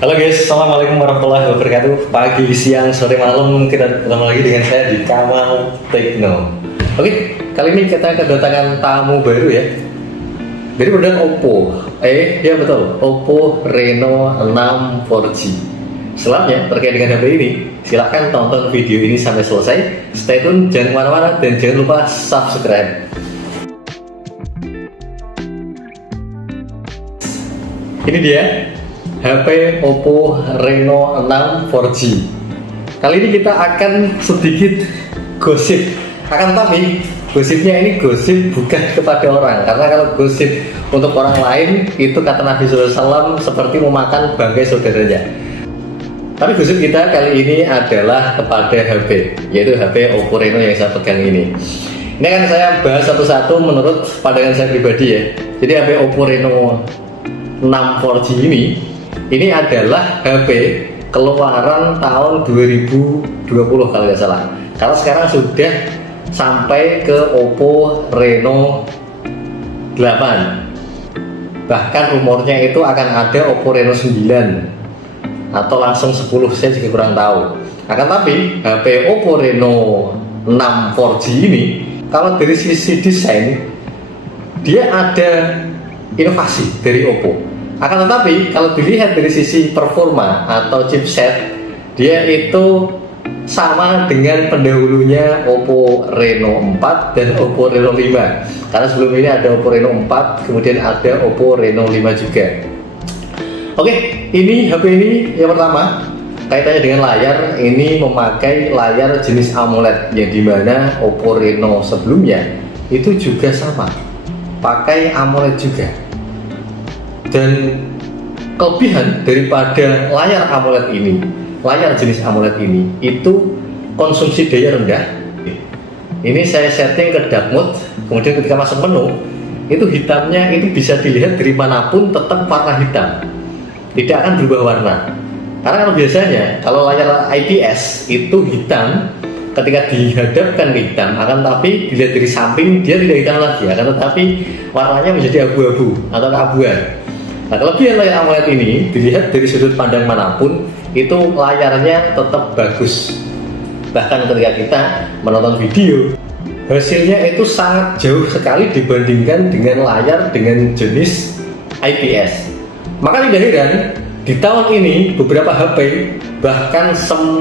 Halo guys, assalamualaikum warahmatullahi wabarakatuh. Pagi, siang, sore, malam kita ketemu lagi dengan saya di Kamal Tekno. Oke, kali ini kita kedatangan tamu baru ya. Dari produk Oppo. Ya betul, Oppo Reno 6 4G. Selanjutnya terkait dengan HP ini, silahkan tonton video ini sampai selesai. Stay tune, jangan kemana-mana dan jangan lupa subscribe. Ini dia HP Oppo Reno 6 4G. Kali ini kita akan sedikit gosip. Akan tapi gosipnya ini gosip bukan kepada orang. Karena kalau gosip untuk orang lain itu kata Nabi SAW seperti memakan bangkai saudaranya. Tapi gosip kita kali ini adalah kepada HP, yaitu HP Oppo Reno yang saya pegang ini. Ini akan saya bahas satu-satu menurut pandangan saya pribadi ya. Jadi HP Oppo Reno 6 4G ini adalah HP keluaran tahun 2020 kalau nggak salah. Kalau sekarang sudah sampai ke Oppo Reno 8. Bahkan rumornya itu akan ada Oppo Reno 9 atau langsung 10, saya juga kurang tahu. Akan tapi HP Oppo Reno 6 4G ini kalau dari sisi desain dia ada inovasi dari Oppo. Akan tetapi kalau dilihat dari sisi performa atau chipset, dia itu sama dengan pendahulunya Oppo Reno 4 dan Oppo Reno 5. Karena sebelum ini ada Oppo Reno 4, kemudian ada Oppo Reno 5 juga. Oke, ini HP ini yang pertama kaitannya dengan layar. Ini memakai layar jenis AMOLED, yang dimana Oppo Reno sebelumnya itu juga sama, pakai AMOLED juga. Dan kelebihan daripada layar AMOLED ini, layar jenis AMOLED ini itu konsumsi daya rendah. Ini saya setting ke dark mode, kemudian ketika masuk menu itu hitamnya itu bisa dilihat dari manapun tetap warna hitam, tidak akan berubah warna. Karena kalau biasanya kalau layar IPS itu hitam, ketika dihadapkan ke hitam, akan tapi dilihat dari samping dia tidak hitam lagi, akan tetapi warnanya menjadi abu-abu atau keabuan. Nah, kelebihan layar AMOLED ini dilihat dari sudut pandang manapun itu layarnya tetap bagus. Bahkan ketika kita menonton video, hasilnya itu sangat jauh sekali dibandingkan dengan layar dengan jenis IPS. Maka tidak heran di tahun ini beberapa HP, bahkan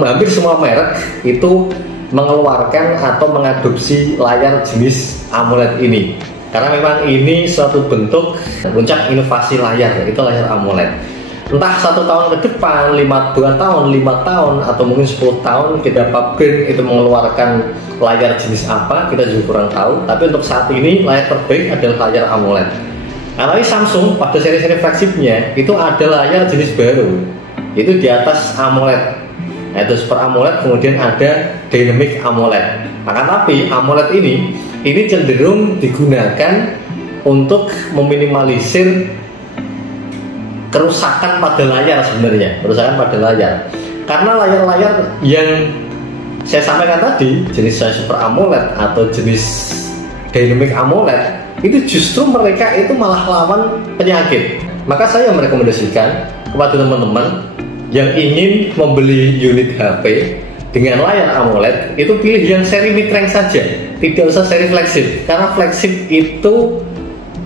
hampir semua merek itu mengeluarkan atau mengadopsi layar jenis AMOLED ini. Karena memang ini suatu bentuk puncak inovasi layar, itu layar AMOLED. Entah 1 tahun ke depan, 2 tahun, 5 tahun, atau mungkin 10 tahun kita pabrik itu mengeluarkan layar jenis apa, kita juga kurang tahu. Tapi untuk saat ini layar terbaik adalah layar AMOLED. Karena Samsung pada seri-seri flagshipnya itu ada layar jenis baru, itu di atas AMOLED, yaitu Super AMOLED, kemudian ada Dynamic AMOLED. Akan tapi AMOLED ini cenderung digunakan untuk meminimalisir kerusakan pada layar sebenarnya, kerusakan pada layar. Karena layar-layar yang saya sampaikan tadi, jenis Super AMOLED atau jenis Dynamic AMOLED, itu justru mereka itu malah lawan penyakit. Maka saya merekomendasikan kepada teman-teman yang ingin membeli unit HP dengan layar AMOLED, itu pilih yang seri mid-range saja, tidak usah seri flagship. Karena flagship itu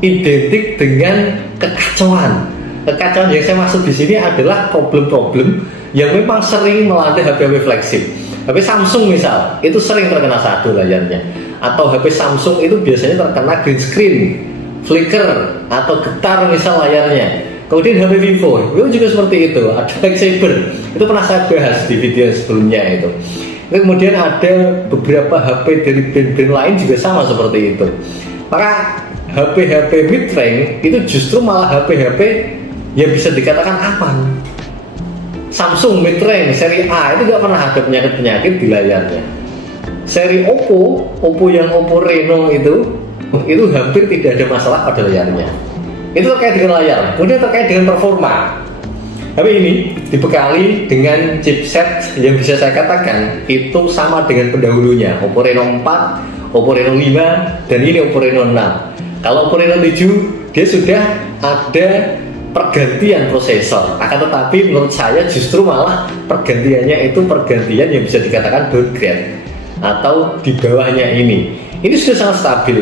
identik dengan kekacauan. Kekacauan yang saya maksud di sini adalah problem-problem yang memang sering melanda HP-HP flagship. HP Samsung misal, itu sering terkena sadu layarnya. Atau HP Samsung itu biasanya terkena green screen, flicker, atau getar misal layarnya. Kemudian HP Vivo juga seperti itu, ada Lightsaber, itu pernah saya bahas di video sebelumnya itu. Kemudian ada beberapa HP dari brand-brand lain juga sama seperti itu. Maka HP-HP mid-range itu justru malah HP-HP yang bisa dikatakan aman. Samsung mid-range seri A itu gak pernah ada penyakit-penyakit di layarnya. Seri Oppo yang Oppo Reno itu hampir tidak ada masalah pada layarnya. Itu terkait dengan layar. Kemudian terkait dengan performa, HP ini dibekali dengan chipset yang bisa saya katakan itu sama dengan pendahulunya, Oppo Reno 4, Oppo Reno 5, dan ini Oppo Reno 6. Kalau Oppo Reno 7 dia sudah ada pergantian prosesor. Akan tetapi menurut saya justru malah pergantiannya itu pergantian yang bisa dikatakan downgrade atau di bawahnya ini. Ini sudah sangat stabil.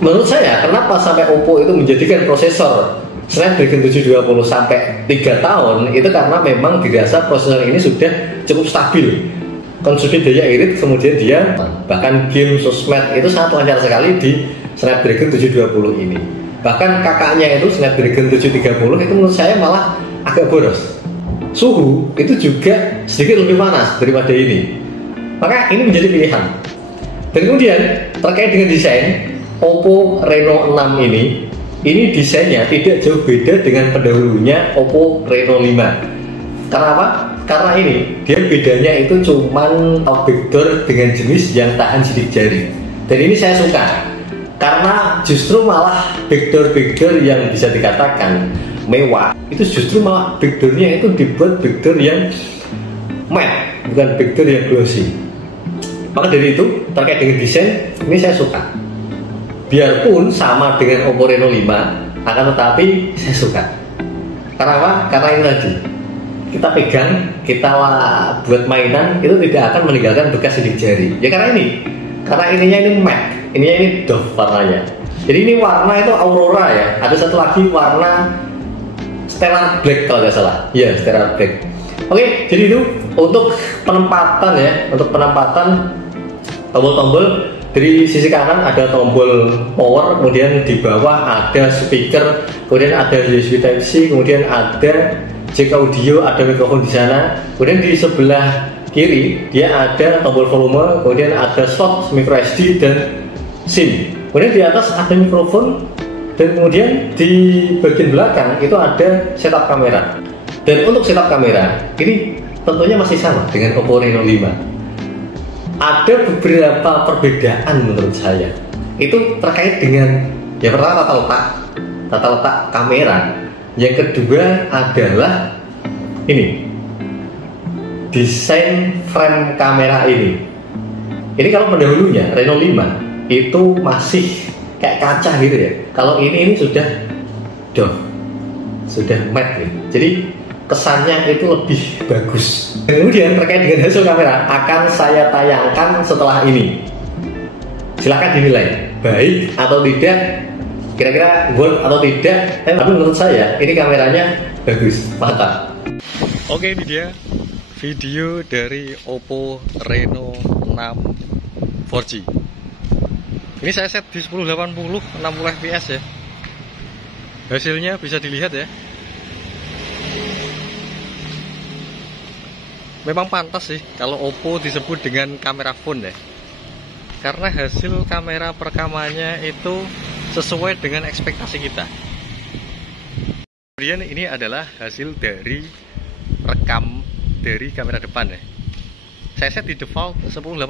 Menurut saya, kenapa sampai Oppo itu menjadikan prosesor Snapdragon 720 sampai 3 tahun, itu karena memang dirasa prosesor ini sudah cukup stabil. Konsumsi daya irit, kemudian dia bahkan game sosmed itu sangat lancar sekali di Snapdragon 720 ini. Bahkan kakaknya itu Snapdragon 730 itu menurut saya malah agak boros. Suhu itu juga sedikit lebih panas daripada ini. Maka ini menjadi pilihan. Dan kemudian terkait dengan desain, Oppo Reno 6 ini desainnya tidak jauh beda dengan pendahulunya Oppo Reno 5. Karena apa? Karena ini dia bedanya itu cuman top backdoor dengan jenis yang tahan sidik jari. Dan ini saya suka karena justru malah backdoor yang bisa dikatakan mewah itu justru malah backdoornya itu dibuat backdoor yang matte, bukan backdoor yang glossy. Maka dari itu terkait dengan desain ini saya suka. Biarpun sama dengan Oppo Reno 5, akan tetapi saya suka. Karena apa? Karena ini tadi, kita pegang, kita buat mainan, itu tidak akan meninggalkan bekas sidik jari. Ya karena ininya ini matte, ininya ini doff warnanya. Jadi ini warna itu Aurora ya. Ada satu lagi warna Stellar Black kalau nggak salah. Ya, Stellar Black. Oke, jadi itu untuk penempatan ya, untuk penempatan tombol-tombol. Dari sisi kanan ada tombol power, kemudian di bawah ada speaker, kemudian ada USB Type-C, kemudian ada jack audio, ada mikrofon di sana. Kemudian di sebelah kiri dia ada tombol volume, kemudian ada slot micro SD dan SIM. Kemudian di atas ada mikrofon, dan kemudian di bagian belakang itu ada setup kamera. Dan untuk setup kamera ini tentunya masih sama dengan Oppo Reno 5. Ada beberapa perbedaan menurut saya. Itu terkait dengan yang pertama tata letak kamera. Yang kedua adalah ini desain frame kamera ini. Ini kalau pendahulunya Reno 5 itu masih kayak kaca gitu ya. Kalau ini sudah doff, sudah matte ya. Jadi kesannya itu lebih bagus. Kemudian terkait dengan hasil kamera akan saya tayangkan setelah ini. Silahkan dinilai baik atau tidak, kira-kira worth atau tidak. Tapi menurut saya ini kameranya bagus, mantap. Oke, ini dia video dari Oppo Reno 6 4G. Ini saya set di 1080 60 fps ya. Hasilnya bisa dilihat ya. Memang pantas sih kalau Oppo disebut dengan kamera phone ya, karena hasil kamera perekamannya itu sesuai dengan ekspektasi kita. Kemudian ini adalah hasil dari rekam dari kamera depan ya. Saya set di default 1080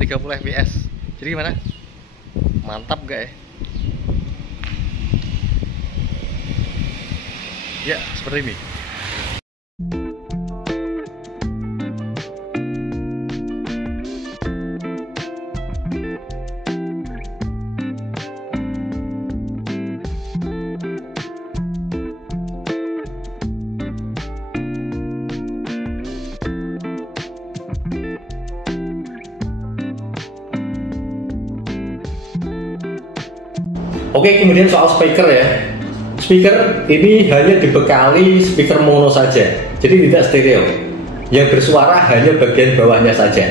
30 fps. Jadi gimana? Mantap gak ya? Ya, seperti ini. Oke, kemudian soal speaker ya. Speaker ini hanya dibekali speaker mono saja, jadi tidak stereo. Yang bersuara hanya bagian bawahnya saja.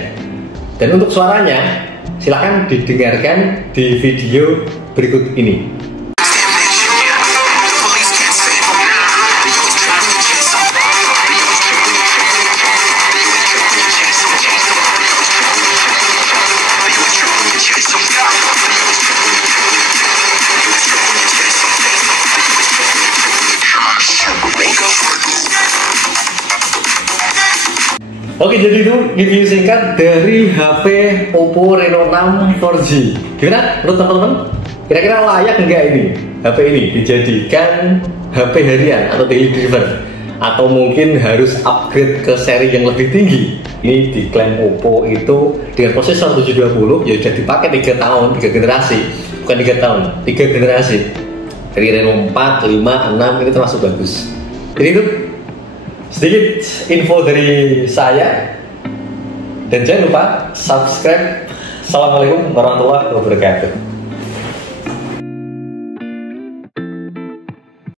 Dan untuk suaranya, silahkan didengarkan di video berikut ini. Oke, jadi itu review singkat dari HP Oppo Reno 6 4G. Gimana menurut teman-teman? Kira-kira layak enggak ini HP ini dijadikan HP harian atau daily driver? Atau mungkin harus upgrade ke seri yang lebih tinggi? Ini diklaim Oppo itu dengan prosesor 720 ya sudah dipakai 3 tahun, 3 generasi. Bukan 3 tahun, 3 generasi. Dari Reno 4, 5, 6 ini termasuk bagus. Jadi itu sedikit info dari saya. Dan jangan lupa subscribe. Assalamualaikum warahmatullahi wabarakatuh.